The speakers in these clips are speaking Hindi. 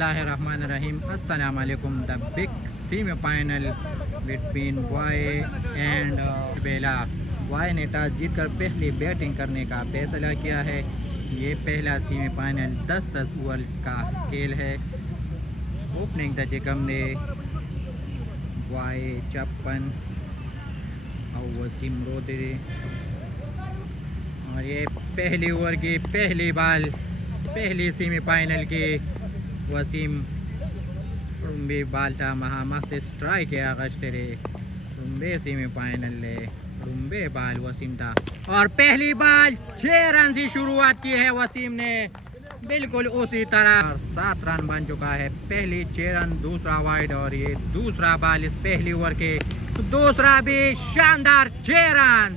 Bismillahirrahmanirrahim. Assalamu alaikum. The big semi-final between Boy and Bela. Boy ने टॉस जीतकर पहली बैटिंग करने का फैसला किया है। ये पहला सेमीफाइनल 10-10 ओवर का खेल है। ओपनिंग तजकम ने बॉय 56 और वसीम रोदे, और ये पहली ओवर की पहली बॉल पहली सेमीफाइनल की वसीम रुम्बे बाल था महामस्त स्ट्राइक है आगश्तरे रुम्बे सेमीफाइनल ले रुम्बे बाल वसीम था, और पहली बाल 6 रन से शुरुआत की है वसीम ने। बिल्कुल उसी तरह 7 रन बन चुका है। पहली 6 रन, दूसरा वाइड, और ये दूसरा बाल इस पहली ओवर के दूसरा भी शानदार 6 रन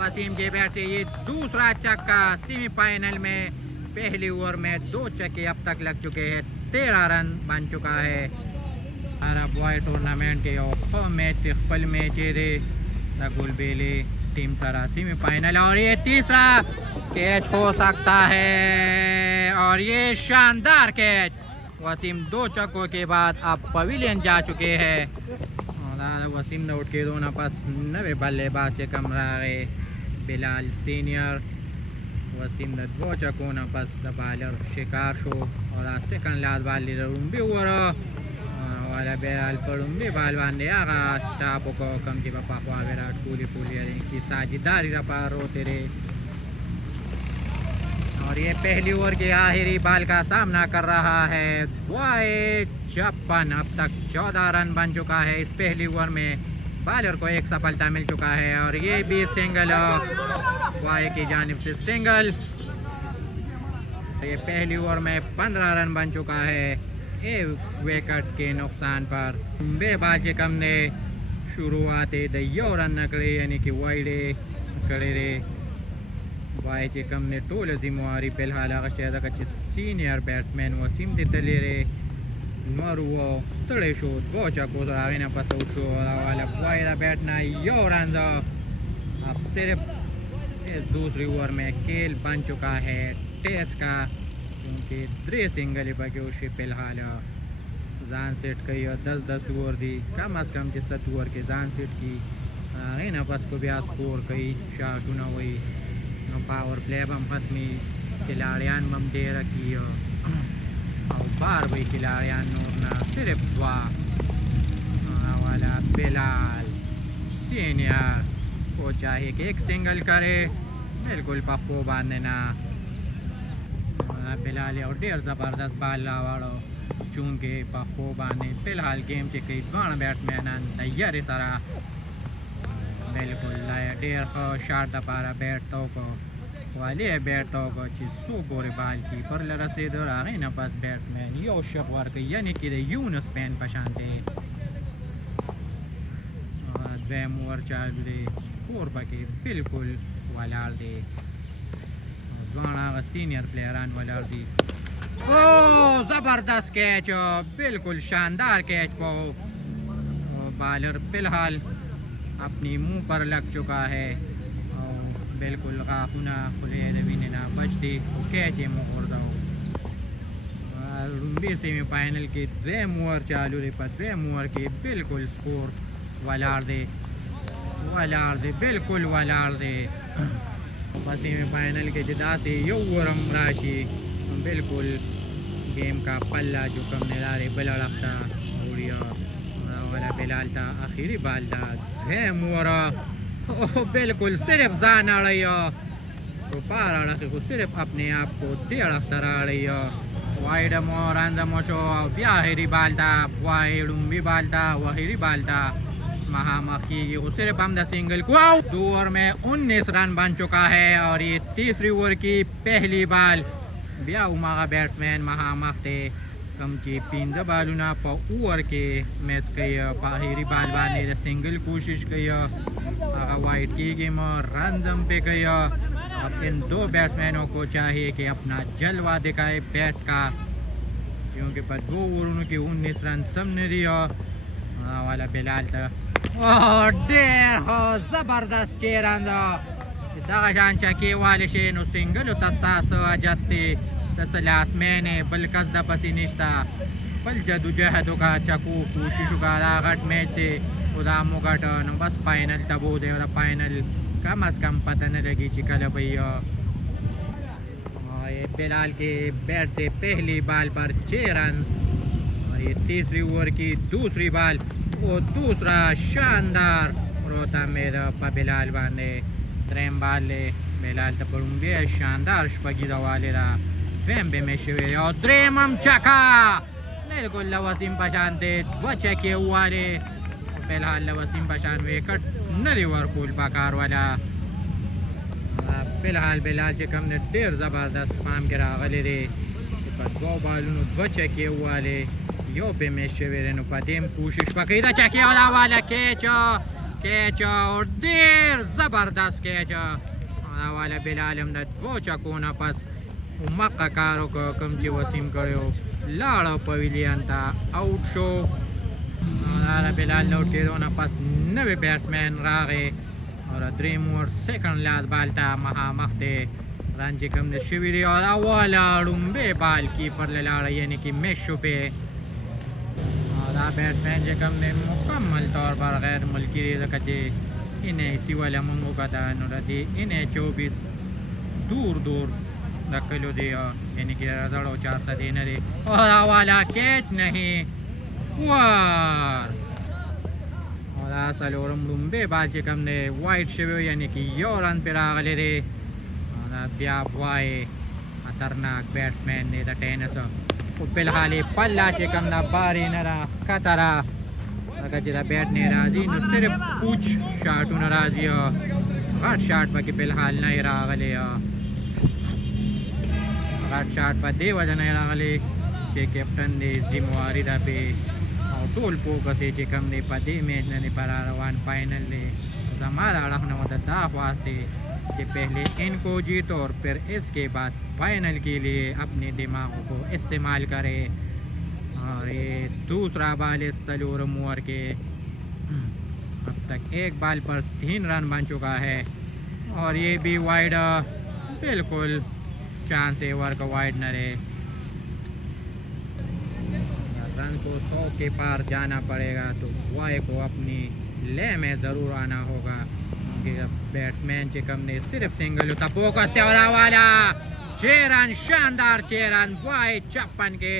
वसीम के बैट से। ये दूसरा छक्का सेमीफाइनल में। पहली ओवर में 2 छक्के अब तक लग चुके हैं। 13 रन बन चुका है। बॉय टूर्नामेंट के मैच खपल मैच दे गुलबेले टीम सारा सेमीफाइनल, और ये तीसरा कैच हो सकता है, और ये शानदार कैच। वसीम 2 छक्कों के बाद अब पवेलियन जा चुके हैं। वसीम ने उठ के दोनों पास 9 बल्लेबाज से कम रहे। बिलाल सीनियर वसीम ने 2 छक्कों न पास द बालर शिकार शो, और सेकंड लास्ट बाल रुम्बे ओवर वाला बेलाल पर रुम्बे बाल बांधे आगा स्टाफ को कम के पापा को विराट कोहली की साझेदारी रपा रोते रहे। और ये पहली ओवर के आखिरी बाल का सामना कर रहा है बॉय 56। अब तक 14 रन बन चुका है। इस पहली ओवर में बॉलर को एक सफलता मिल चुका है, और ये भी सिंगल बॉय की जानिब से सिंगल। ये पहली ओवर में 15 रन बन चुका है। एक विकेट के नुकसान पर बेबाजे कम ने शुरुआत रन नकड़े यानी कि वाइडे कड़े रे वाई चे कम ने टोल जिम्मेवारी फिलहाल अच्छे सीनियर बैट्समैन वसीम दे तले रे नोरू स्थले शो 2 छक्कों से आगे ना पास आउट शो वाला वाइडा बैठना रन। अब सिर्फ इस दूसरी ओवर में खेल बन चुका है टेस्ट का, क्योंकि 3 सिंगल बगे उसे फिलहाल जान सेट कही, और 10-10 ओवर दी कम अज कम 7 ओवर के जान सेट की ना बस को भी स्कोर कही शार्ट ना वही पावर प्ले बम खत्मी खिलाड़ियान मम दे रखी, और बार वही खिलाड़ियान नूरना सिर्फ दुआ वाला बिलाल सीनियर को चाहिए कि एक सिंगल करे, बिल्कुल पप्पो बांधने ना बिलाल, और ढेर ज़बरदस्त बाल वालों चून के पप्पो बांधे। फिलहाल गेम के कई 2 बैट्समैन तैयार सारा बिल्कुल ढेर शार्ट दपारा बैठो को वाले बैठो को सो बोरे बाल की पर रसीद और आगे न पास बैट्समैन यो शब वर्क यानी कि यूनस पेन पशानते 2 ओवर चालू दे स्कोर बके बिल्कुल वाला दे सीनियर प्लेयरान वाला दी। ओ ज़बरदस्त कैच, बिल्कुल शानदार कैच को बॉलर फिलहाल अपनी मुंह पर लग चुका है, और बिल्कुल काफुना खुले नवीन ना बच दी कैच है मुँह और दो। रुम्बे सेमीफाइनल के 2 ओवर चालू रहे पर 2 ओवर के बिल्कुल स्कोर वालार दे बिल्कुल वालार दे। सेमीफाइनल के जिदा से यो रम राशि बिल्कुल गेम का पल्ला जो कम निरारे बलड़ता वाला बिलाल था आखिरी बाल था 2 ओवर बिल्कुल सिर्फ जान आ रही हो तो पार आ रही को सिर्फ अपने आप को डेढ़ आ रही हो। वाइड मोर अंदमोशो ब्याहरी बाल था वाइड भी बाल था वही बाल था महामखी को सिर्फ हम सिंगल को 2 ओवर में 19 रन बन चुका है, और ये तीसरी ओवर की पहली बाल ब्या उमा का बैट्समैन महामखते कम ची 5 बालूना पर ओवर के मैच कही बाहरी बाल बाने सिंगल कोशिश कही वाइड की गेम रन जम पे कही। अब इन 2 बैट्समैनों को चाहिए कि अपना जलवा दिखाए बैट का, क्योंकि पर 2 ओवर के 19 रन सामने दिया वाला बिलाल था, और देर हो ज़बरदस्त 6 रन दगाशांच्या केवालिशेन सिंगल तस्ता सजाते तसल्यास मैंने बलकस दपसी निश्ता बल जदोजहद का चकू कोशिश का रागट मैच दे उदा मुगट न बस फाइनल तबो दे और फाइनल कम अज कम पता न लगी चिकल भैया। ये बिलाल के बैट से पहली बाल पर 6 रन और ये तीसरी ओवर की दूसरी बाल वो दूसरा शानदार रोता मेरा बिलाल बांधे त्रेम बाल ले बिलाल तपड़ूंगे शानदार शपगी वाले रहा वेम्बे में शिविर और त्रेमम चका बिल्कुल लवसीम पशानते बचे के वाले बिलाल लवसीम पशान विकेट नदी वरकुल पकार वाला फिलहाल बिलाल से कम ने ढेर ज़बरदस्त पाम गिरा गले दे दो बालू बचे के वाले यो पे में शिविर नु पदेम कोशिश पकीदा चके वाला कैच और ढेर ज़बरदस्त कैच वाला बिलाल हमने दो चकोना पास मक्का कारो को कम जी वसीम करो लाड़ो पवेलियन था आउट शो बिलाल लौट के रोना पास नवे बैट्समैन रागे और ड्रीम और सेकंड लास्ट बाल था महामख्ते रंजी कम ने शिविरी और अवाला रुम्बे बाल कीपर ले लाड़ा यानी कि मेशो पे और बैट्समैन जे कम ने मुकम्मल तौर पर गैर मुल्की कचे इन्हें इसी वाला मंगो का था नुरदी इन्हें 24 दूर दूर दखलो दिया यानी कि रज़ाड़ो 4 सा देने दे और वाला कैच नहीं वार और असल और लंबे बाल से कम ने वाइट शेव यानी कि यो रन पे रागले दे और ब्या वाई खतरनाक बैट्समैन ने द टेनिस को फिलहाल पल्ला से कम ना बारी नरा खतरा अगर जिला बैट ने राजी न सिर्फ पूछ शॉट नाराजी हर शॉट बाकी फिलहाल नहीं रागले हर शॉट पर दे वजह नहीं रागले चे कैप्टन ने जिम्मेवारी दा पे और टोल पो कसे चे कम ने पदे मैच ने परा रवान फाइनल ले हमारा अड़हना मदद वास्ते से पहले इनको जीत और फिर इसके बाद फाइनल के लिए अपने दिमागों को इस्तेमाल करे और ये दूसरा बाल इस सलोरम ओवर के अब तक एक बाल पर 3 रन बन चुका है और ये भी वाइड बिल्कुल चांस ओवर का वाइड न रहे रन को 100 के पार जाना पड़ेगा तो वाई को अपनी ले में ज़रूर आना होगा क्योंकि बैट्समैन से कम ने सिर्फ सिंगल होता फोकस वाला 6 रन शानदार 6 रन वाई 56 के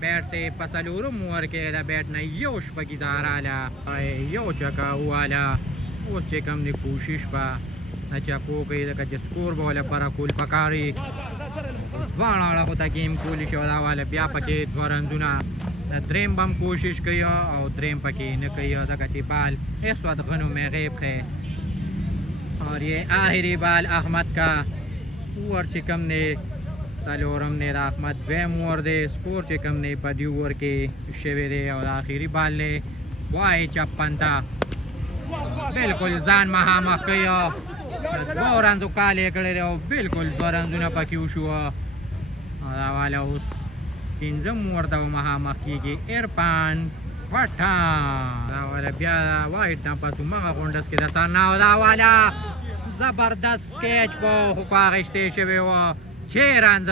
बैट से पसलूरुम ओवर के बैट न योश पगिजारा यो चका वाला उस कम ने कोशिश पा अच्छा को कहीं स्कोर बॉल पर कुल पकारी वाला होता गेम कुल शोदा वाले ब्या पके द्वारन दुना ड्रेम बम कोशिश किया और ड्रेम पके न किया कच्ची बाल इस वक्त गनों में गैब है और ये आखिरी बाल अहमद का ओवर चिकम ने सलोरम ने अहमद वैम ओवर दे स्कोर चिकम ने बदी ओवर के शेवेरे और आखिरी बाल ले वाई 56 था बिल्कुल जान महामा किया दो रन तो काले करे रहे बिल्कुल 2 रन जुना पकी हुआ वाला उस पिंजम ओवर महामखी के इरफान पठान वाला ब्या वाइट ना पास मगा कोंडस के दसाना वाला जबरदस्त कैच पो हुका गश्ते शवे वो 6 रन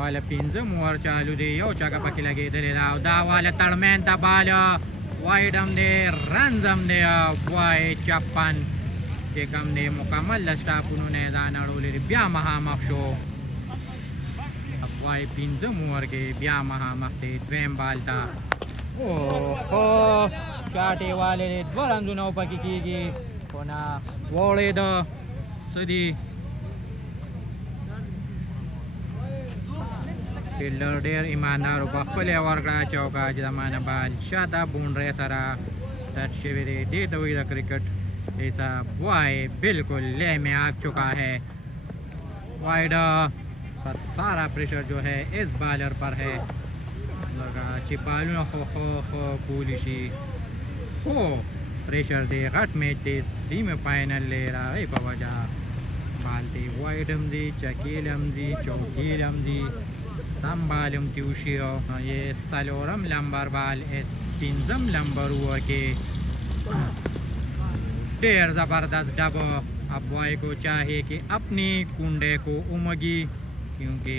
वाला पिंजम ओवर चालू दे यो चका पकी लगे दे दा वाला तड़मेन ता बाल वाइड हम दे रन हम दे वाई 56 के कम ने मुकम्मल स्टाफ उन्होंने दाना डोले ब्या महामखशो वाई पिंजम ओवर के ब्या महामखते द्वेम बाल था ओहो चाटे वाले ने 2 रन दुना पकी की कोना वोले द सदी फील्डर डेर ईमानदार बखले ओवर का चौका जमाना बाल शादा बूंड रे सारा टच शेवेरे दे दो इधर क्रिकेट ऐसा वाई बिल्कुल ले में आ चुका है वाइड सारा प्रेशर जो है इस बॉलर पर है लगा चिपालू खो पुलिसी हो प्रेशर दे घट मैच दे सेमी फाइनल ले रहा है पवजा बालते वाइड हम दी चकील हम दी चौकील हम दी संभालम ट्यूशियो ये सलोरम लंबर बाल इस पिंजम लंबर ओवर के ढेर ज़बरदस्त डब अब बॉय को चाहे कि अपनी कुंडे को उमगी क्योंकि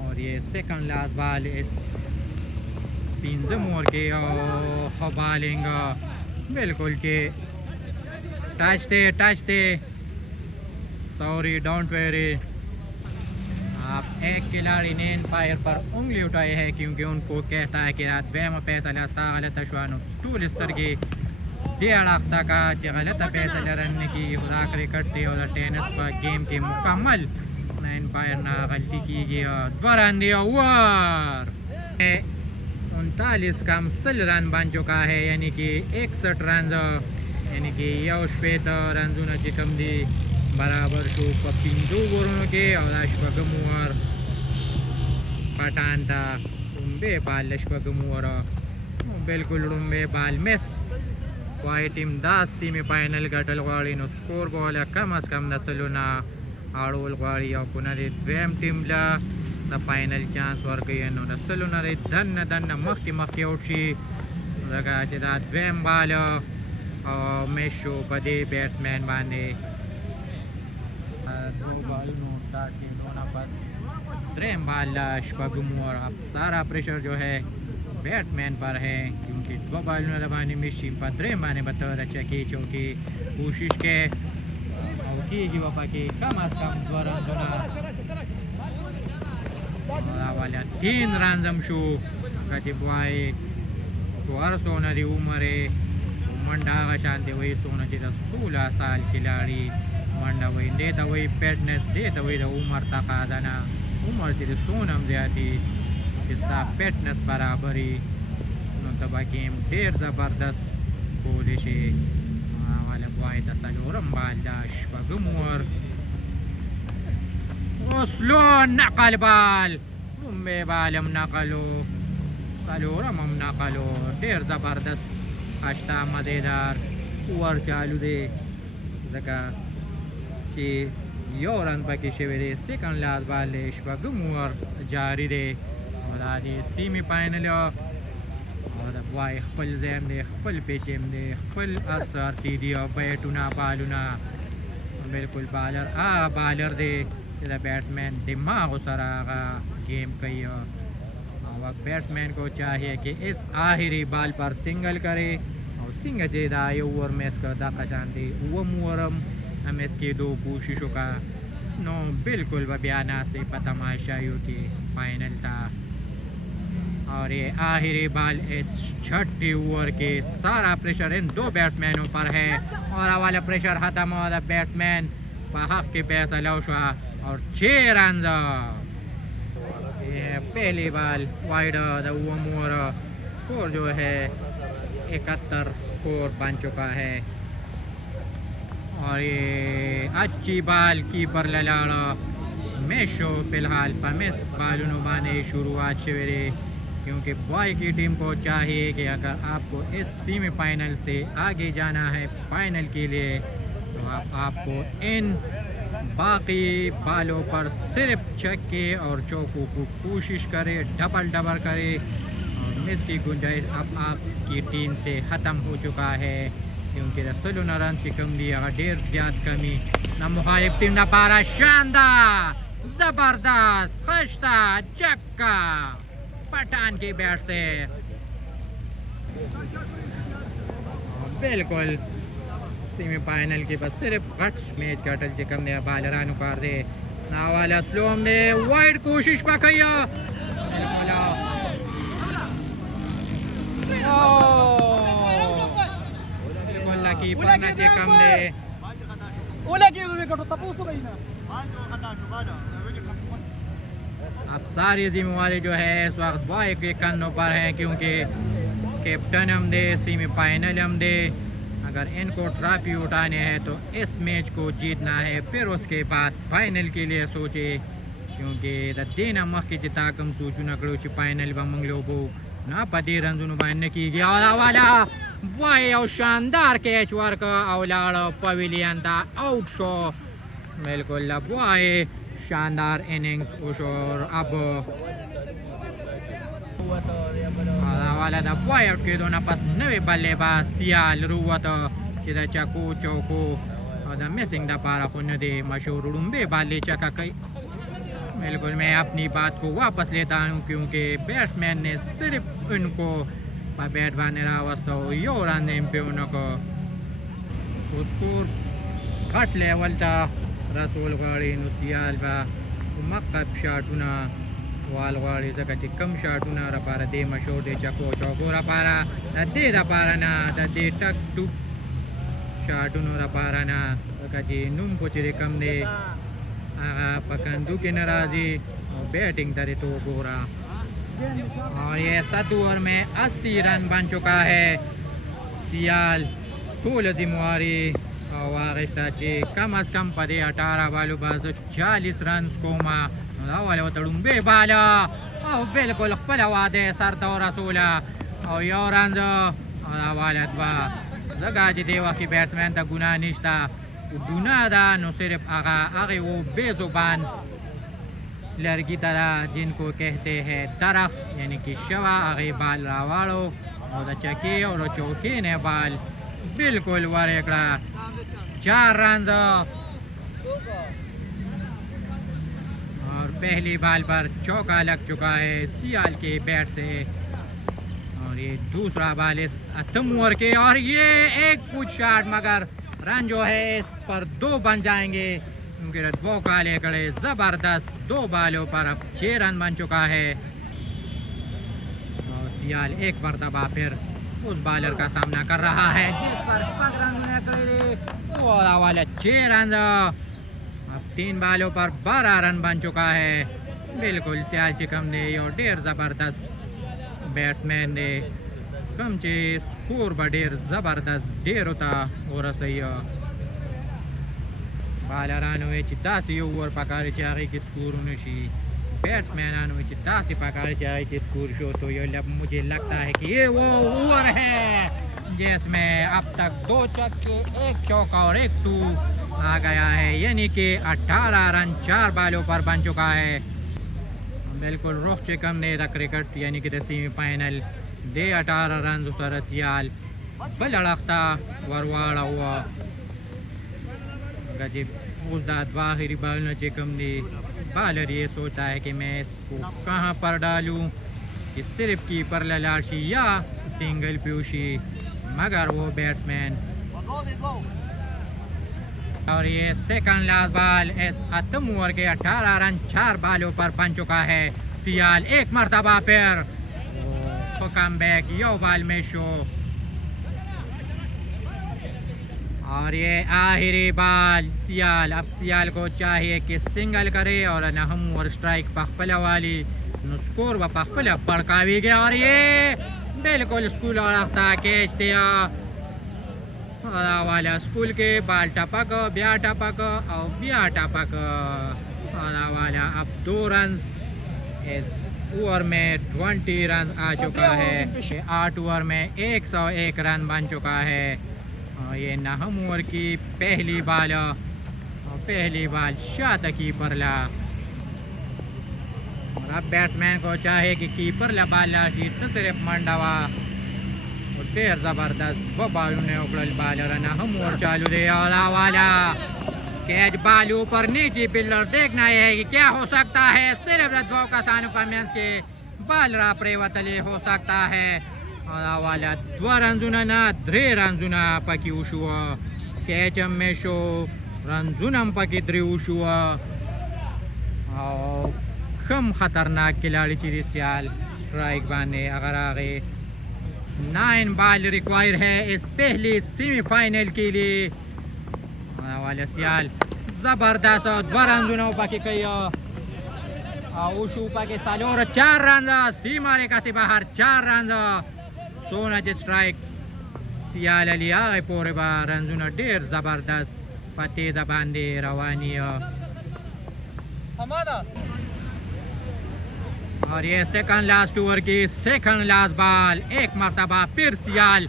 और ये सेकंड लास्ट बॉल इस पिंजम ओवर के और बॉलिंग बिल्कुल चे टच थे सॉरी डोंट वेरी आप एक खिलाड़ी ने एम्पायर पर उंगली उठाई है क्योंकि उनको कहता है कि रात बेम पैसा लास्ता गलत अशवानो टूल स्तर की 1.5 लाख तक का गलत पैसा रन की खुदा क्रिकेट थी और टेनिस पर गेम के मुकम्मल एम्पायर ना गलती की गई और रन ओवर 39 कम 60 रन बन चुका है यानी कि 61 रन यानी कि यौश पे रन चिकम दी बराबर शो पिंजो ओवरों के और अशफगम ओवर पठान था रुम्बे बाल अशफगम ओवर बिल्कुल रुम्बे बाल मिस वाई टीम 10 सेमीफाइनल गटल वाली नो स्कोर बॉल कम अज कम नसलुना आड़ोल वाली और पुनः द्वेम टीम ला द फाइनल चांस वर्कई नो नसलुना रे धन धन मखी आउट शी लगा चा द्वेम बाल और मेशो बदे बैट्समैन बांधे दो बॉल नो स्टार्ट के दोनों बस द्वेम बाल शपगमोर अब सारा प्रेशर जो है बैट्समैन पर है क्योंकि 2 बॉल दबाने में शीम पर द्वेम माने बतौर अच्छा की चौकी कोशिश के की वफा की कम अज कम 2 रन वाला 3 रन जमशू कची बॉय तो हर सोना दी उम्र मंडा का शांति वही सोना चाहिए 16 साल खिलाड़ी मंडा वही देता वही पेटनेस देता वही उम्र तकादाना उम्र चाहिए सोनम जाती जिसका पेटनेस बराबरी तब गेम ढेर ज़बरदस्त कोलिश वाला बॉय तसलोरम बालदाश बगमोर स्लो नकल बाल रुम्बे बालम नकलो सलोरम हम नकलो ढेर ज़बरदस्त आश्ता मज़ेदार ओवर चालू दे जगह ची योरन बाकी शेवेरे सेकंड लास्ट बॉल शपगमोर जारी दे और आदि सेमीफाइनल और बॉय खपल जैम दे खपल पेचेम दे खपल असर सीधी और बैटुना बालुना बिल्कुल बालर दे बैट्समैन दिमाग सरा गेम कई और बैट्समैन को चाहिए कि इस आखिरी बॉल पर सिंगल करे और सिंगल जेदा ओवर में इसका दाका शांति वो मुहरम हम इसकी 2 कोशिशों का नो बिल्कुल बयाना से पतमाशाइयों की फाइनल था और ये आखिरी बॉल इस 6ठी ओवर के सारा प्रेशर इन 2 बैट्समैनों पर है और वाला प्रेशर खत्म हो बैट्समैन हक के पैसा लौशा और 6 रन ये पहली बॉल वाइड ओवर स्कोर जो है 71 स्कोर बन चुका है और ये अच्छी बॉल कीपर ललाड़ा मेशो फिलहाल पमिस बालूनो माने शुरुआत सवेरे क्योंकि बॉय की टीम को चाहिए कि अगर आपको इस सेमीफाइनल से आगे जाना है फाइनल के लिए तो आपको इन बाकी बालों पर सिर्फ छक्के और चौकों को कोशिश करे डबल करे और मिस की गुंजाइश अब आपकी टीम से ख़त्म हो चुका है क्योंकि रसलुना रन से कम दी अगर ढेर ज़्यादा कमी ना मुखालिफ टीम ना पारा शानदार ज़बरदस्त खश्ता चक्का पठान की बैट से बिल्कुल सेमीफाइनल के बस सिर्फ घट्स मैच का अटल चिकम ने बालरान उकार दे ना वाला स्लोम ने वाइड कोशिश पकड़िया कीपर ने चिकम ने अब सारी जिम्मेवारी जो है इस वक्त बॉय के कानों पर है क्योंकि कैप्टन हम दे सेमीफाइनल हम दे अगर इनको ट्रॉफी उठाने हैं तो इस मैच को जीतना है फिर उसके बाद फाइनल के लिए सोचे क्योंकि देना मख की चिताकम सोचू नकड़ो फाइनल व मंगलो बो ना पति रंजुन बांधने की गया वाला बॉय और शानदार कैच वर्क औलाड़ पवेलियन था आउट शो बिल्कुल बॉय शानदार इनिंग्स और अब वाला दा पॉइंट के दो नपस नवे बल्लेबाज सियाल रुवत चिदा चकू चौको और द मिसिंग दा पारा खुन दे मशहूर उड़ुम्बे बाले चका कई। बिल्कुल मैं अपनी बात को वापस लेता हूँ क्योंकि बैट्समैन ने सिर्फ उनको बैट बांधने रावस्तो यो रन पे उनको स्कोर घट लेवल था रसूल गाड़ी सियाल बा मक्कब शाटुना वाल गाड़ी जगह ची कम शाटुना रपारा दे मशहूर दे चको चौको रपारा दे रपारा ना दे टक टुक शाटुनो रपारा ना जगह ची नुम को चिरे कम दे पकंदू के नाराजी और बैटिंग तरी तो गोरा। और ये 7 ओवर में 80 रन बन चुका है सियाल कुल जिम्मेवारी वारिस्ता ची कम अज कम पदे 18 बालू बाजू 40 रन कोमा वाले तड़ुम्बे बाला और बिल्कुल खपला वादे सर तो रसूला और यो रन वाले जगह जी देवा की बैट्समैन तक गुनाह निश्ता दुनादा नो सिर्फ आगे वो बेजुबान लड़की तरह जिनको कहते हैं तरफ यानी कि शवा आगे बाल रावाड़ो और चके और चौके ने बाल बिल्कुल वारेकड़ा 4 रन और पहली बाल पर चौका लग चुका है सियाल के बैट से। और ये दूसरा बाल इस अतम ओवर के और ये एक पुट शॉट मगर रन जो है इस पर 2 बन जाएंगे क्योंकि 2 काले कड़े जबरदस्त 2 बालों पर अब 6 रन बन चुका है। और सियाल एक मरतबा फिर उस बॉलर का सामना कर रहा है जिस पर 5 रन वाले 6 रन अब 3 बालों पर 12 रन बन चुका है। बिल्कुल सियाल चिकम ने और ढेर जबरदस्त बैट्समैन ने कम चे स्कोर बडेर जबरदस्त ढेर होता और सही बालरानो 10 ओवर पकारे चाहे कि स्कोर उनशी बैट्समैन आनो 10 पकारे चाहे कि स्कोर शो तो ये मुझे लगता है कि ये वो ओवर है जिसमें अब तक 2 छक्के 1 चौका और 1 टू आ गया है यानी कि 18 रन 4 बालों पर बन चुका है। बिल्कुल रुख चिकम ने क्रिकेट यानी कि सेमीफाइनल दे 18 रन दूसरा सियाल बलड़ता वरवाड़ा हुआ गजीब उस दाद बाहरी बाल न चिकम ने बालर ये सोचता है कि मैं इसको कहाँ पर डालूं कि सिर्फ कीपर ललाशी या सिंगल प्यूशी मगर वो बैट्समैन। और ये सेकंड लास्ट बॉल इस खत्म ओवर के 18 रन 4 बालों पर बन चुका है सियाल एक मरतबा फिर कम बैक यो बॉल में शो। और ये आखिरी बॉल सियाल अब सियाल को चाहिए कि सिंगल करे और न हम और स्ट्राइक पखपला वाली स्कोर व पखपला पड़कावी गया और ये बिल्कुल स्कूल और कैच दिया वाला स्कूल के बाल टपक ब्या टपक और ब्या टपक वाला अब 2 रन इस ओवर में 20 रन आ चुका है। 8 ओवर में 101 रन बन चुका है। और ये नहम ओवर की पहली बाल शात कीपर ला और अब बैट्समैन को चाहे कि कीपर ला बाल लाशी तो सिर्फ मंडवा और ढेर जबरदस्त वो बालू ने उकड़ल बालर नहम ओवर चालू दे और वाला कैच बालू पर नीचे पिल्लर देखना है कि क्या हो सकता है सिर्फ रद्दों का सानुपमेंस के बाल राप्रेवतले हो सकता है। और वाला 2 रंजुना ना 3 रंजुना पकी उशुआ कैच में शो रंजुनम पकी 3 उशुआ और कम खतरनाक खिलाड़ी चिरी सियाल स्ट्राइक बाने अगर आगे 9 बॉल रिक्वायर है इस पहली सेमीफाइनल के लिए। वाले सियाल जबरदस्त 2 रंजुना पकी कई उशु पकी साल और 4 रन सीमारे का से बाहर 4 रन सोना स्ट्राइक सियाल लिया पूरे बार रंजुना ढेर जबरदस्त पते दबांदे रवानी। और ये सेकंड लास्ट ओवर की सेकंड लास्ट बॉल एक मरतबा फिर सियाल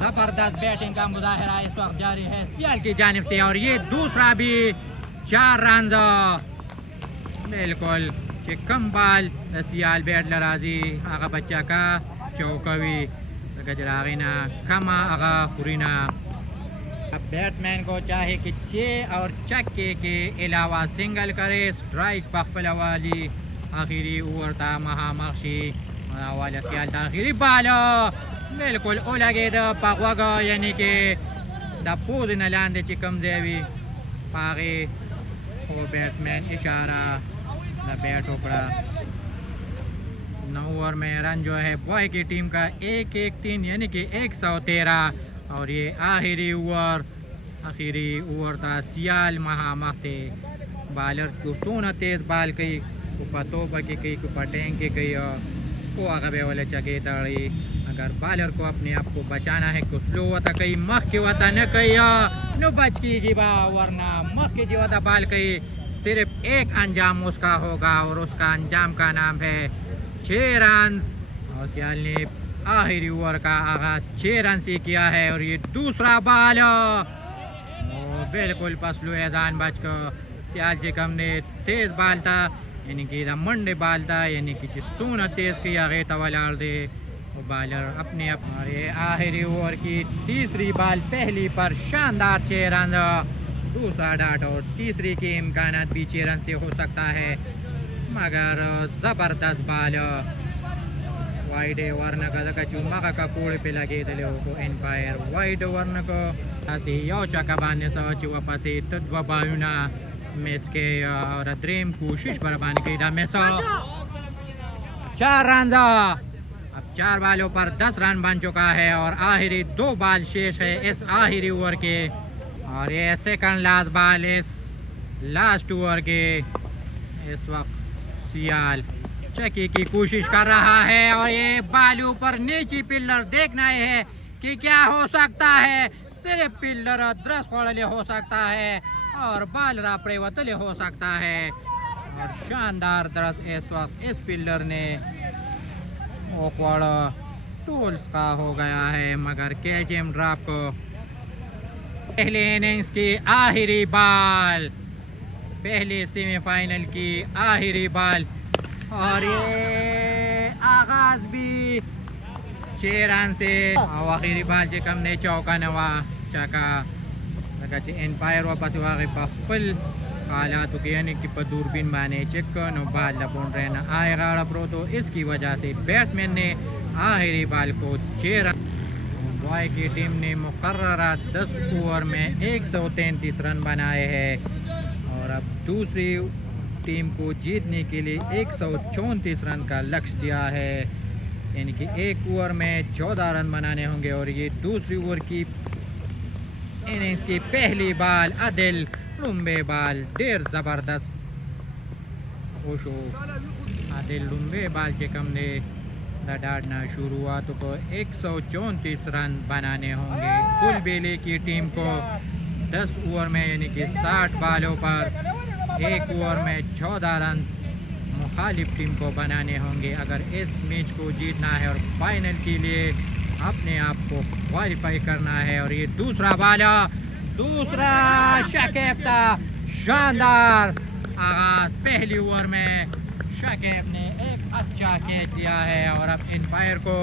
जबरदस्त बैटिंग का मुजाहरा इस वक्त जारी है सियाल की जानिब से और ये दूसरा भी 4 रन बिल्कुल कम बाल सियाल बैट लराजी आगा बच्चा का चौकवी गजरागिना कमा आगा खुरीना। अब बैट्समैन को चाहे कि चे और चक्के के अलावा सिंगल करे स्ट्राइक पखपला वाली आखिरी ओवर था महामक्षी वाला सियाल था आखिरी बाल बिल्कुल ओलगे द पकवागा यानी कि द पूद न लांदे चिकम देवी पागे वो बैट्समैन इशारा द बैट ओपड़ा। 9 ओवर में रन जो है बॉय की टीम का 1-1-3 यानी कि 113 और ये आखिरी ओवर था सियाल महामखते बालर को सोना तेज बाल कई कुपा तोबा की कई कुपा टैंक के कई को आगे वाले चके तड़ी। अगर बालर को अपने आप को बचाना है को स्लो होता कई मख के होता न कई न बच की बा वरना मख के जो होता बाल कई सिर्फ एक अंजाम उसका होगा और उसका अंजाम का नाम है 6 रन। और सियाल ने आखिरी ओवर का आगाज 6 रन से किया है और ये दूसरा बाल बिल्कुल पसलू ऐजान बच कर सियाल चिकम ने तेज बाल था यानी कि मंडे बाल था यानी कि सोना तेज किया गया तवाला दे वो बालर अपने ये आखिरी ओवर की तीसरी बाल पहली पर शानदार 6 रन दूसरा डाट और तीसरी के इम्कान भी 6 रन से हो सकता है मगर ज़बरदस्त बाल वाइड वर्ण का चुम्मा का कोड़े पे लगे दिले को एम्पायर वाइड वर्ण को असी यो चका बाने सच वापस तत्व बायुना मेस के और ड्रीम कोशिश पर बाने के दा मेस 4 रन अब 4 बालों पर 10 रन बन चुका है और आखिरी 2 बाल शेष है इस आखिरी ओवर के और ये सेकंड लास्ट बाल इस लास्ट ओवर के। इस वक्त सियाल चक्की की कोशिश कर रहा है और ये बालू पर नीचे पिल्लर देखना है कि क्या हो सकता है। सिर्फ पिल्लर द्रस पड़ले हो सकता है और बालरा प्रेवतले हो सकता है और शानदार द्रस इस वक्त इस पिल्लर ने टूल्स का हो गया है मगर कैच एम ड्रॉप को पहले इनिंग्स की आखिरी बाल पहले सेमीफाइनल की आखिरी बाल और ये आगाज भी 6 रन से आखिरी बाल से कम ने चौका नवा चका लगा एम्पायर वापस वागे पल हालात के यानी कि दूरबीन बाने चेक नो बाल लपोन रहना आएगा प्रो तो इसकी वजह से बैट्समैन ने आखिरी बाल को 6 रन बॉय की टीम ने मुकर्ररा 10 ओवर में 133 रन बनाए हैं और अब दूसरी टीम को जीतने के लिए 134 रन का लक्ष्य दिया है यानी कि 1 ओवर में 14 रन बनाने होंगे और ये दूसरी ओवर की इनिंग्स की पहली बाल आदिल लुम्बे बाल ढेर ज़बरदस्त ओशो आदिल लुम्बे बाल से कम ने डाटना शुरुआत को 134 रन बनाने होंगे। गुलबेले की टीम को 10 ओवर में यानी कि 60 बालों पर 1 ओवर में 14 रन मुखालिफ टीम को बनाने होंगे अगर इस मैच को जीतना है और फाइनल के लिए अपने आप को क्वालिफाई करना है। और ये दूसरा बाला दूसरा शकीब था शानदार आगाज पहली ओवर में शकीब ने एक अच्छा कैच लिया है और अब एम्पायर को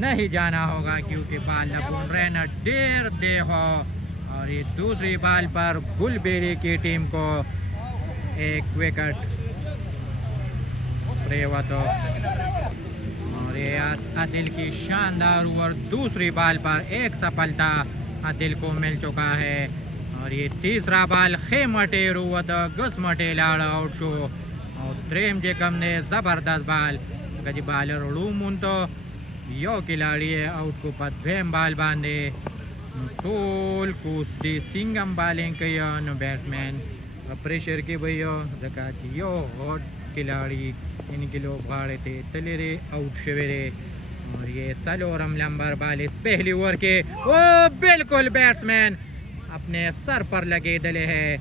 नहीं जाना होगा क्योंकि बाल लबून रहना देर दे हो और ये दूसरी बाल पर गुलबेरी की टीम को एक विकेट रेवतो और ये आदिल की शानदार ओवर दूसरी बाल पर एक सफलता आदिल को मिल चुका है और ये तीसरा बाल खेमटे रुवत गसमटे लाड़ आउट शो और त्रेम जे कम ने ज़बरदस्त बाल गजी बालर रूमुन तो यो खिलाड़ी आउट को पद्वेम बाल बांधे टोल कुछ सिंगम बालिंग कयो नो बैट्समैन प्रेशर के भैया जका यो हॉट खिलाड़ी इनके लोग भाड़े थे तलेरे आउट शवेरे और ये सलोरम लंबर बाल इस पहली ओवर के वो बिल्कुल बैट्समैन अपने सर पर लगे दले है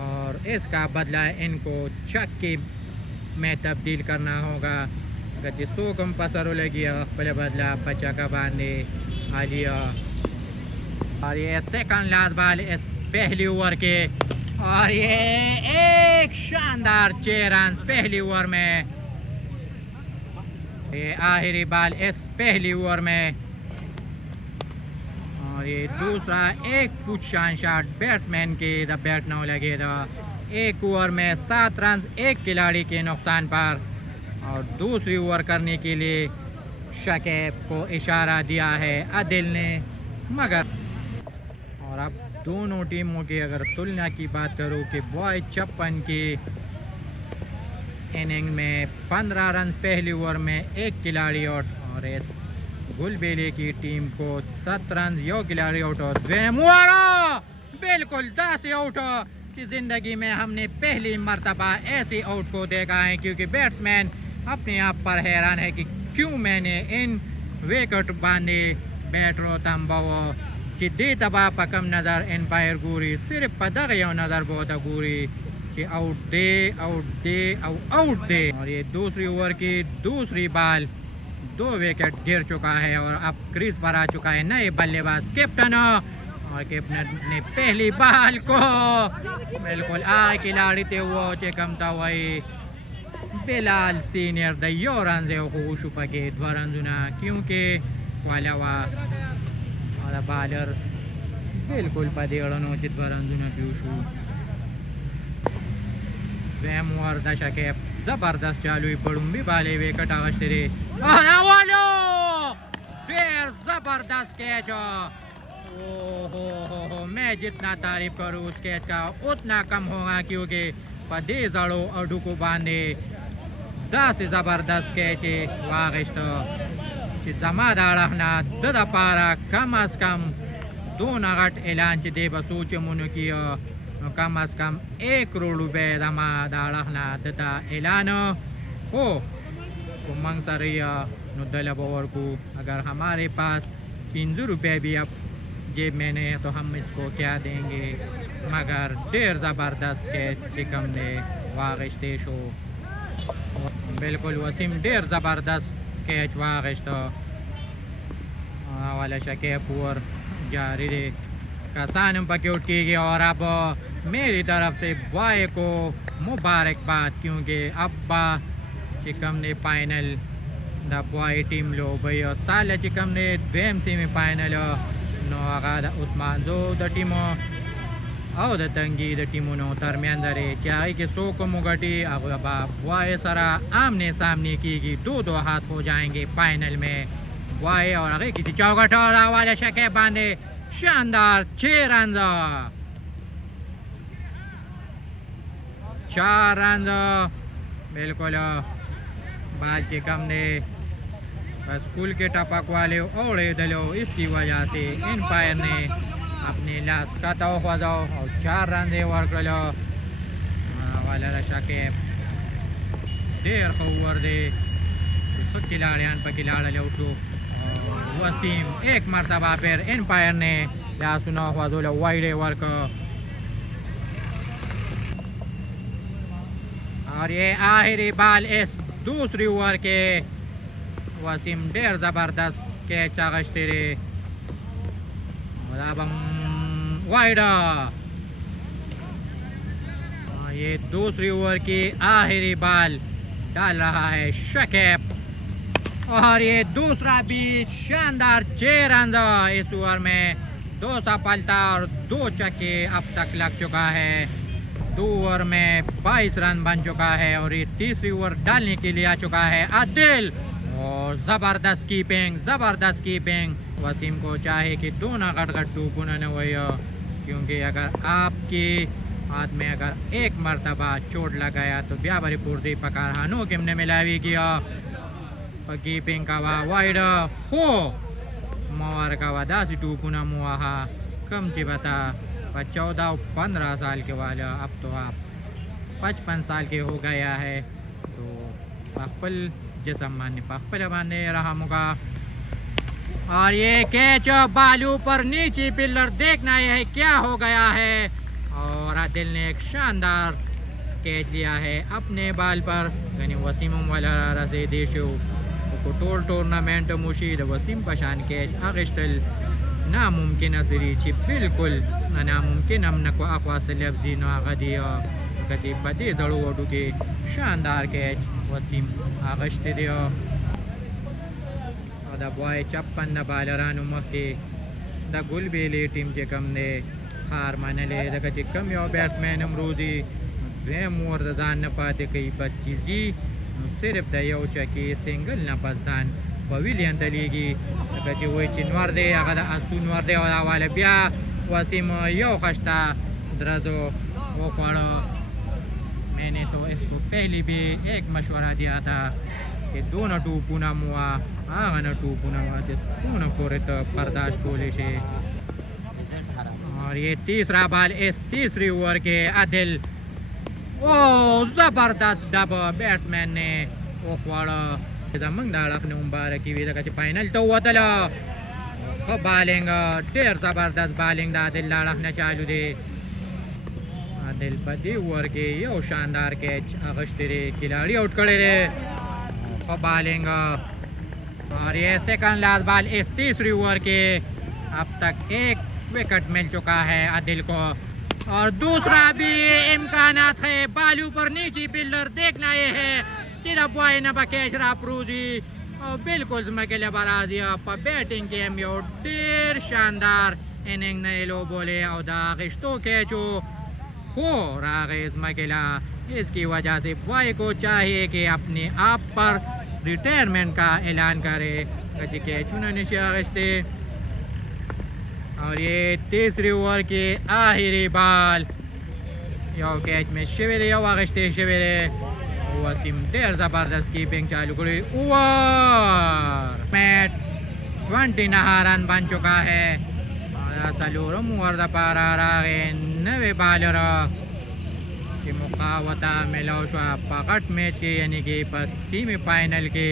और इसका बदला इनको छक्के में तब्दील करना होगा। गति सोकम पसरो लगी पहले बदला बच्चा का बांधे आलिया और ये सेकंड लास्ट बाल इस पहली ओवर के और ये एक शानदार 6 रन पहली ओवर में। ये आखिरी बॉल इस पहली ओवर में और ये दूसरा एक पुशान शॉट बैट्समैन के द बैट न लगे था। एक ओवर में 7 रन एक खिलाड़ी के नुकसान पर और दूसरी ओवर करने के लिए शकीब को इशारा दिया है आदिल ने। मगर और अब दोनों टीमों की अगर तुलना की बात करूं कि बॉय चप्पन की इनिंग में 15 रन पहली ओवर में एक खिलाड़ी आउट और इस गुलबेले की टीम को 7 रन यो खिलाड़ी आउट और बिल्कुल 10 आउट की जिंदगी में हमने पहली मर्तबा ऐसी आउट को देखा है, क्योंकि बैट्समैन अपने आप पर हैरान है कि क्यों मैंने इन विकेट बांधे बैटरो तंबो चिद्दी तबा पकम नजर एम्पायर गुरी सिर्फ पदक यो नजर बहुत गुरी आउट दे। और ये दूसरी ओवर की दूसरी बॉल 2 विकेट गिर चुका है और अब क्रीज पर आ चुका है नए बल्लेबाज कैप्टन और कैप्टन ने पहली बॉल को बिल्कुल खिलाड़ी थे वो चेकमता वही बिलाल सीनियर दयो रन से खुश फगे द्वारंजुना, क्योंकि वालावा और बालर बिल्कुल पदेड़नो चिद्वारंजुना पीछू वेमवर दशा के जबरदस्त चालू पड़ूंगी बाले विकेट आवश्यरे फिर जबरदस्त कैच। ओ मैं जितना तारीफ करूँ उस कैच का उतना कम होगा, क्योंकि पदे जड़ो अडू को बांधे 10 जबरदस्त कैच वागिश्त जमा दाड़ना ददा पारा कम अज कम 2 नगट ऐलान दे बसूच मुन की कम अज कम 1 करोड़ रुपए दमा दाड़ना ददा ऐलान हो तो मंगसरिया नुदल बोवर को अगर हमारे पास 300 रुपये भी अब जेब में नहीं है तो हम इसको क्या देंगे, मगर ढेर ज़बरदस्त के चिकम दे वागिश्ते शो बिल्कुल वसीम ढेर ज़बरदस्त कैच वागिश्त वाला शकीपुर जारी दे कसान पक्यूट की गई। और अब मेरी तरफ से बॉय को मुबारकबाद, क्योंकि अब्बा चिकम ने फाइनल द बॉय टीम लो भाई और साल चिकम ने वेम सेमी फाइनल नो आगा उस्मान जो द टीमो और द तंगी द टीमो नो दरमियान दरे चाहे कि सो को मुगटी अब बॉय सरा आमने सामने की 2-2 हाथ हो जाएंगे फाइनल में। बॉय और आगे किसी चौकट और वाले शके बांधे शानदार 6 रन 4 रन बिल्कुल बाल चिकम ने स्कूल के टपक वाले ओढ़े दलो, इसकी वजह से एम्पायर ने अपने लास्ट का जाओ और 4 रन दे वर्क लो वाला रशा के देर खबर दे सब खिलाड़ियान पर खिलाड़ा ले उठो वसीम एक मरतबा फिर एम्पायर ने या सुना हुआ दो वाइड वर्क। और ये आखिरी बॉल इस दूसरी ओवर के वसीम ढेर ज़बरदस्त कैच आगश्ते रे वाइड। ये दूसरी ओवर की आखिरी बॉल डाल रहा है शकीब और ये दूसरा भी शानदार 6 रन इस ओवर में 2 सफलता और 2 छक्के अब तक लग चुका है। 2 ओवर में 22 रन बन चुका है और ये तीसरी ओवर डालने के लिए आ चुका है आदिल और ज़बरदस्त कीपिंग वसीम को चाहे कि 2 ना गटगट्टू पुनः न वही, क्योंकि अगर आपके हाथ में अगर एक मरतबा चोट लगाया तो ब्याबरी पूर्ति पकारहानों किमने मिलावी किया कीपिंग का वाइड हो मवार का वादा सी 2 पुनः मुआहा कम ची बता 14-15 साल के वाले अब तो आप 55 साल के हो गया है तो पखपल जैसा मान्य पखपल मान्य रहा मुका। और ये कैच बालू पर नीचे पिलर देखना है क्या हो गया है और आदिल ने एक शानदार कैच लिया है अपने बाल पर यानी वसीम वाला रसे देशो को टूर्नामेंट मुशीद वसीम पशान कैच अगस्टल नामुमकिन असरीची बिल्कुल नामुमकिन हमने को अखवा से लफ्जी नागदी कति बदे जड़ो वडू के शानदार कैच वसीम आगश्ते दियो द बॉय 56 बालरानु मखे द गुलबेले टीम के कम ने हार मानले द कति कम यो batsman Amrudi way more the जान न पाते कई बच्चीजी सिर्फ द यो चकी सिंगल न पसान पवेलियन तलीगी कति वही चिनवर दे अगर सुनवर दे वाला बिया वसीम यो खस्ता द्रजो वो पड़ो मैंने तो इसको पहले भी एक मशवरा दिया था कि दोनों टूपुना मुआ आगना टूपुना मुआ से दोनों पूरे तो बर्दाश्त को ले से और ये तीसरा बॉल इस तीसरी ओवर के आदिल ओ जबरदस्त डब बैट्समैन ने वो पड़ा मंग दाड़क ने मुबारक की विदा का फाइनल तो हुआ था खब बालिंग ढेर जबरदस्त बालिंग आदिल दाड़क ने चालू दे दिल बदी ओवर के यो शानदार कैच अगश्ते रे खिलाड़ी आउट करे रे बॉलिंग और ये सेकंड लास्ट बॉल इस तीसरी ओवर के अब तक एक विकेट मिल चुका है आदिल को और दूसरा भी इम्कानात है बालू पर नीचे पिलर देखना ये है सिर्फ बॉय न बकेश रापरूजी और बिल्कुल मकेले बराजी पर बैटिंग गेम यो ढेर शानदार इनिंग ने लो बोले और दागिश्तो कैचो हो रागेज मकेला इसकी वजह से बॉय को चाहिए कि अपने आप पर रिटायरमेंट का ऐलान करे कची के चुना निशागश्ते और ये तीसरी ओवर के आखिरी बॉल यो कैच में शिविर यो वागश्ते शिविर वसीम ढेर जबरदस्त कीपिंग चालू करी ओवर मैच 20 रन बन चुका है सलूरम वर्दा पारा रागे नवे बालर की मुकावता मिलाशा पकट मैच के यानी कि बस सेमीफाइनल के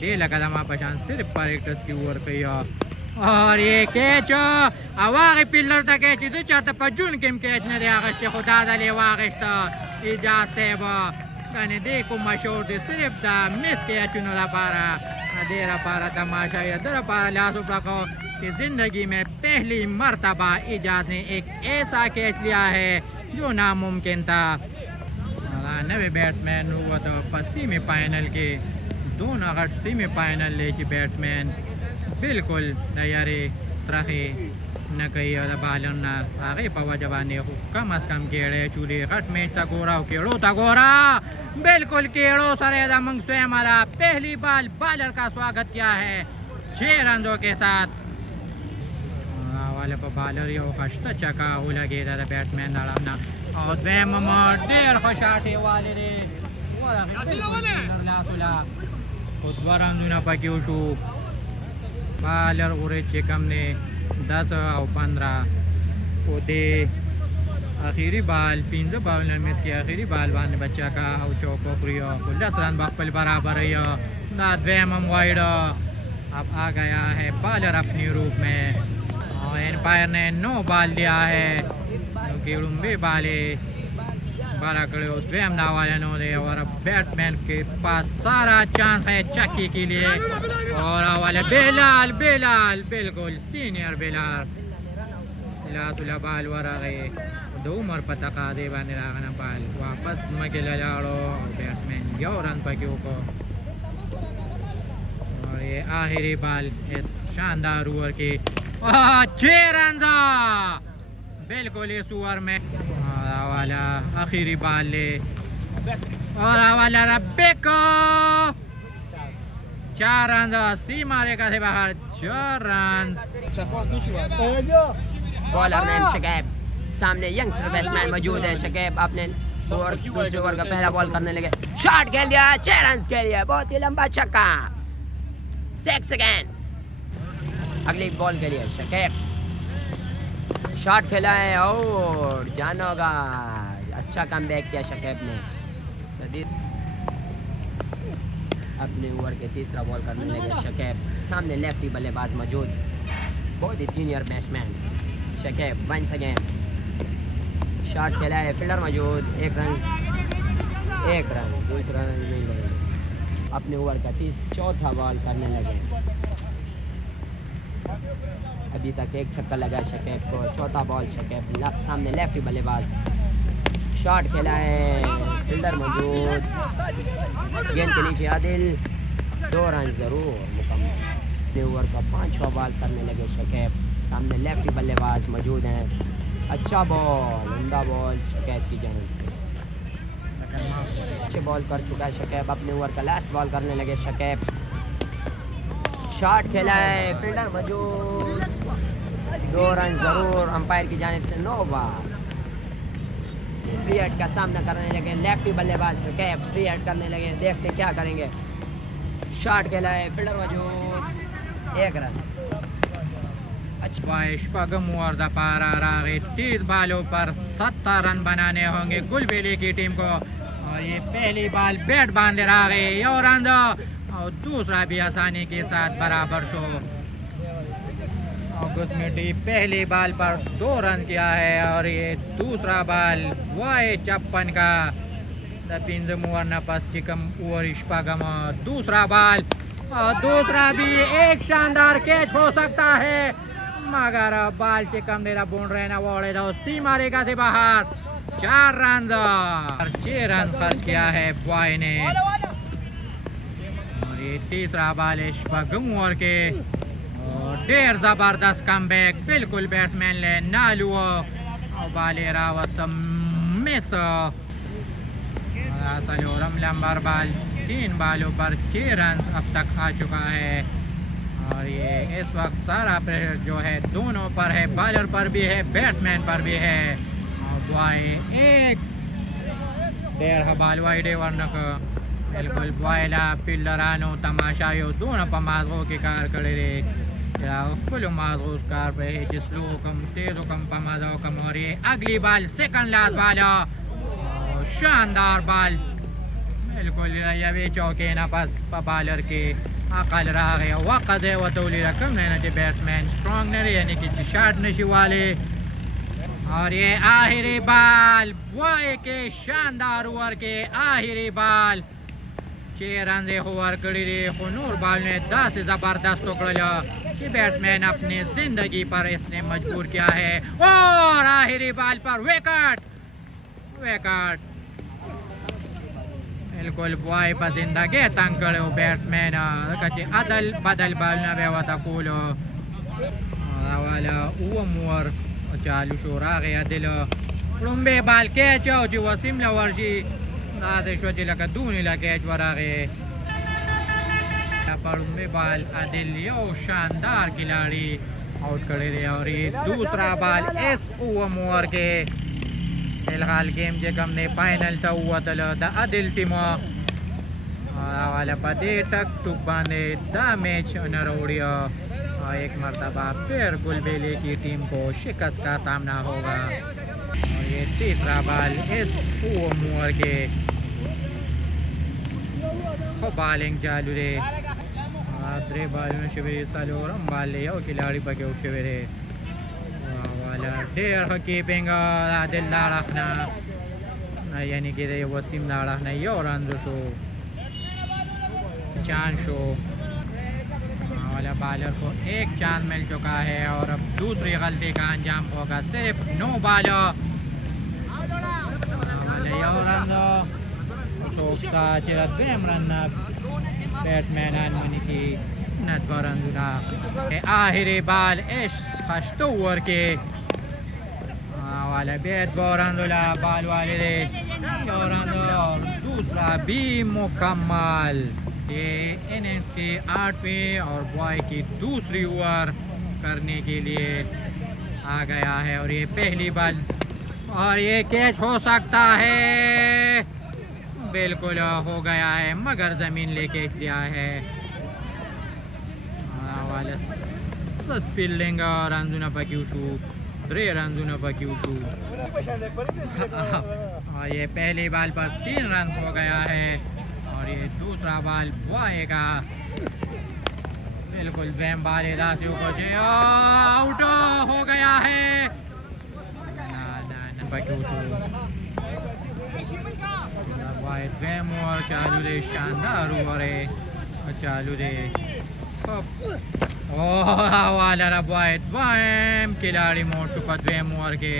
दे लगा दमा पहचान सिर्फ पर एक की ओवर पे और ये कैच अवागे पिलर तक कैच दो चार पजुन केम कैच ने दे आगस्ट खुदा दले वागस्ट इजाज से कने देखो मशहूर दे सिर्फ दा मिस के चुनो ला पारा देरा पारा तमाशा या दरा पारा लासो पको कि जिंदगी में पहली मर्तबा इजाज ने एक ऐसा कैच लिया है जो नामुमकिन था नवे बैट्समैन हुआ तो सेमीफाइनल के दोनों अगर सेमीफाइनल ले बैट्समैन बिल्कुल तैयारी तरहे न कही बालन न आगे पवा जवानी कम अज कम केड़े चूल्हे घट मैच तकोरा केड़ो तकोरा बिल्कुल केड़ो सरेदा मंग स्वयं हमारा पहली बाल बालर का स्वागत किया है 6 रनों के साथ वाले पर बालर यो खस्ता चका हो लगे दादा बैट्समैन दाड़ा और बेम ढेर खशाटे वाले रे खुदवारा नुना पक्यो शो बालर उरे चेकम ने 10 और 15 दे आखिरी बाल 15 बाल ने मिस के आखिरी बाल बान बच्चा का और चौको प्रियो 10 रन बकपल बराबर है दाद बेम वाइड अब आ गया है बालर अपने रूप में और एम्पायर ने 9 बाल दिया है क्योंकि उम्बे बाले बारह कड़े वेम नावाले नो दे और बैट्समैन के पास सारा चांस है चक्की के लिए और वाले बेलाल बेलाल बिल्कुल सीनियर बेलाल लातुला बाल वरा गए दो उमर पता का दे बाने रागना बाल वापस मके लाड़ो बैट्समैन यो रन पक्यो को और ये आखिरी बाल इस शानदार ओवर के 6 रन बिल्कुल इस ओवर में वाला आखिरी बाल ले और वाला रब्बे को 4 रन सीमा रेखा से बाहर 4 रन बॉलर नेम शकीब सामने यंगस्टर बैट्समैन मौजूद है शकीब अपने दूसरे ओवर का पहला बॉल करने लगे शॉट खेल दिया 6 रन के लिए बहुत ही लंबा छक्का 6 सेकंड अगली बॉल के लिए शकीब शॉट खेला है और जान होगा अच्छा कमबैक किया शकीब ने अपने ओवर के तीसरा बॉल करने लगे शकीब सामने लेफ्टी बल्लेबाज मौजूद बहुत ही senior batsman Shakib once again shot खेला है फील्डर मौजूद 1 रन दूसरा रन नहीं लगे अपने ओवर का चौथा बॉल करने लगे अभी तक एक छक्का लगा शकीब को। चौथा बॉल शकीब सामने लेफ्टी बल्लेबाज, शॉट खेला है, फील्डर मौजूद, गेंद के नीचे आदिल, 2 रन जरूर मुकम्मल। ओवर का 5वां बॉल करने लगे शकीब, सामने लेफ्टी बल्लेबाज मौजूद हैं। अच्छा बॉल, उम्दा बॉल शकीब की जानिब से, अच्छे बॉल कर चुका है शकीब। अपने ओवर का लास्ट बॉल करने लगे शकीब, शॉट खेला है, फील्डर मौजूद, 2 रन जरूर अंपायर की जानिब से। 9 बॉल, फ्री हिट का सामना करने लगे लेफ्टी बल्लेबाज शकीब, फ्री हिट करने लगे, देखते क्या करेंगे। शॉट खेला है, फील्डर मौजूद, 1 रन। मुआर्दा पारा रागे 30 बालों पर 70 रन बनाने होंगे गुलबेली की टीम को। और ये पहली बाल बैट बांधे रागे और और दूसरा भी आसानी के साथ बराबर शो। अगस्त मिट्टी पहली बाल पर 2 रन किया है और ये दूसरा बाल वाई चप्पन का तपिंद मुआरना पश्चिकम और इश्पागम। दूसरा बाल और दूसरा भी एक शानदार कैच हो सकता है, मगर बाल चिकम दे बोल रहे ना वोड़े दो सीमा रेखा से बाहर। 4 रन और 6 रन खर्च किया है बॉय ने। और ये तीसरा बाल इश्पागम के ढेर जबरदस्त कमबैक, बिल्कुल बैट्समैन ले नालू और बाले रावत मिस। सलोरम लंबर बाल 3 बालों पर 6 रन अब तक आ चुका है। और ये इस वक्त सारा प्रेशर जो है दोनों पर है, बॉलर पर भी है, बैट्समैन पर भी है। और बॉय एक डेढ़ बाल वाइडे वर्नक बिल्कुल बॉयला पिल्लरानो तमाशायो दोनों पर माजो के कार करे रे फुल माजो कार पे जिसलो कम तेजो कम पमाजो कम। और ये अगली बाल सेकंड लास्ट बाल, शानदार बाल, बिल्कुल ये चौके ना पास बॉलर के अकल रहा गया वक़्त है वो तोली रकम नहीं बैट्समैन स्ट्रॉन्ग नहीं यानी कि शॉट नशी वाले। और ये आखिरी बाल बॉय के शानदार ओवर के आखिरी बाल 6 रन ओवर कड़ी रे नूर बाल ने 10 से जबरदस्त टुकड़ा कि बैट्समैन अपनी जिंदगी पर इसने मजबूर किया है। और आखिरी बाल पर विकेट बिल्कुल बॉय पर जिंदगी तंग करो बैट्समैन कचे अदल बदल बाल ना बेवता कोलो वाला उमर चालू शोरा गया दिल रुम्बे बाल कैच जो वसीम लवर्जी आदेश वजिला का दूनी ला कैच वरा गए पर रुम्बे बाल आदिल यो शानदार खिलाड़ी आउट करे रहे। और ये दूसरा बाल इस उमर के फिलहाल गेम जे कम ने फाइनल था हुआ तल द अदिल टीम वाला पदे टक टुक बांधे द मैच नरोड़िया। एक मरतबा फिर गुलबेली की टीम को शिकस्त का सामना होगा। और ये तीसरा बाल इस ओवर के बॉलिंग चालू रे आदरे बाल में शिविर सलोरम बाल ले खिलाड़ी बगे उठ शिविर वाला ढेर कीपिंग आदिल रखना यानी कि वसीम रखना ये और शो चांद शो वाला बॉलर को एक चांद मिल चुका है। और अब दूसरी गलती का अंजाम होगा, सिर्फ 9 बॉल सोचता चिरत बेम रन बैट्समैन की नदबरंदुना आखिरी बाल इस 8 ओवर के वाला बैट बोरंदुला बाल वाले दे और दूसरा भी मुकम्मल। ये इनिंग्स की 8वीं और बॉय की दूसरी ओवर करने के लिए आ गया है। और ये पहली बॉल और ये कैच हो सकता है, बिल्कुल हो गया है मगर ज़मीन लेके लिया है वाला स्पिलिंग रंजुना पक्यूशू 3 रंजुना पक्यूशू। और ये पहली बॉल पर 3 रन हो गया है। और ये दूसरा बॉल बॉय का बिल्कुल वैम बाले दासियों को आउट हो गया है। वैम और चालू दे शानदार ओवर है चालू दे वाला रबवायत वाम खिलाड़ी मोड़ शुपत वेम ओवर के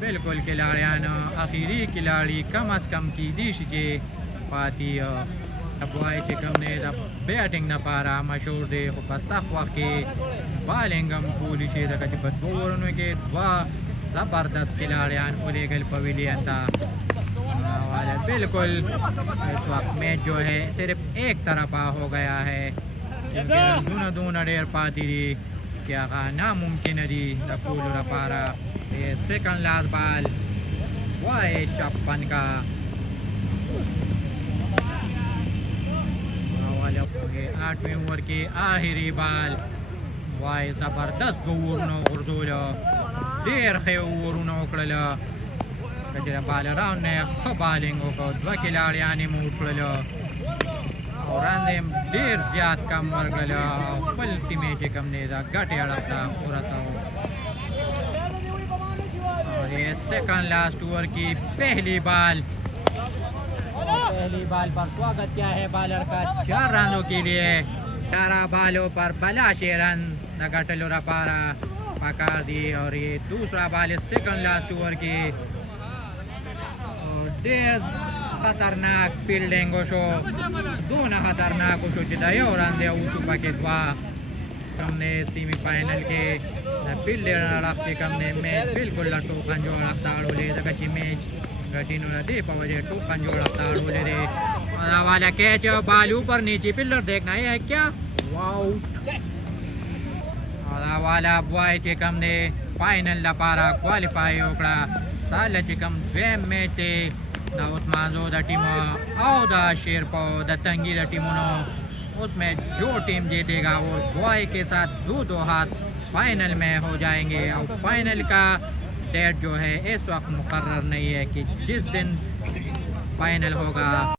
बिल्कुल खिलाड़ियानं आखिरी खिलाड़ी कम अज कम की दिश जे पाती रबवाय चे कम ने बैटिंग न पारा मशहूर दे सख वक्त बालिंगम पूली चे दकत बोरन के वा जबरदस्त खिलाड़ियान उलेगल पवेलियन था बिल्कुल इस वक्त मैच जो है सिर्फ एक तरफा हो गया है दूना डेर पाती क्या कहा नामुमकिन दी पूल पारा ये सेकंड लास्ट बॉल वाई चप्पन का आठवें ओवर की आखिरी बॉल वाई जबरदस्त गोवरनो उर्दूलो देर खे ओवरनो उकड़लो कजरा बाल राउंड ने बालिंग को दो खिलाड़ियां मूड कड़लो और देर ज्यादा कम वर्गलो पलटी मैच कम ने गट अड़ता पूरा सा और ये सेकंड लास्ट ओवर की पहली बॉल पर स्वागत किया है बॉलर का 4 रनों के लिए 11 बॉलों पर 82 रन नगटलो रपारा पकड़ दी और ये दूसरा बॉल सेकंड लास्ट ओवर की और देर खतरनाक फील्डिंग शो दोनों खतरनाक शो चिदायो रन दे उशु पैकेट वा हमने सेमीफाइनल के फील्डर रखते कमने मैच बिल्कुल लटो कंजो रफ्तार ले दकची मैच गटिनो दे पवजे टू कंजो रफ्तार ले रे वाला कैच बॉल ऊपर नीचे फील्डर देखना है क्या वाओ और वाला बॉय चे कमने फाइनल लपारा क्वालिफाई ओकड़ा साल चे कम वेम मैच ते दाऊद माजो द टीमो और द शेरपो द तंगी द टीमों उसमें जो टीम जीतेगा वो बॉय के साथ दो हाथ फाइनल में हो जाएंगे और फाइनल का डेट जो है इस वक्त मुकर्रर नहीं है कि जिस दिन फाइनल होगा।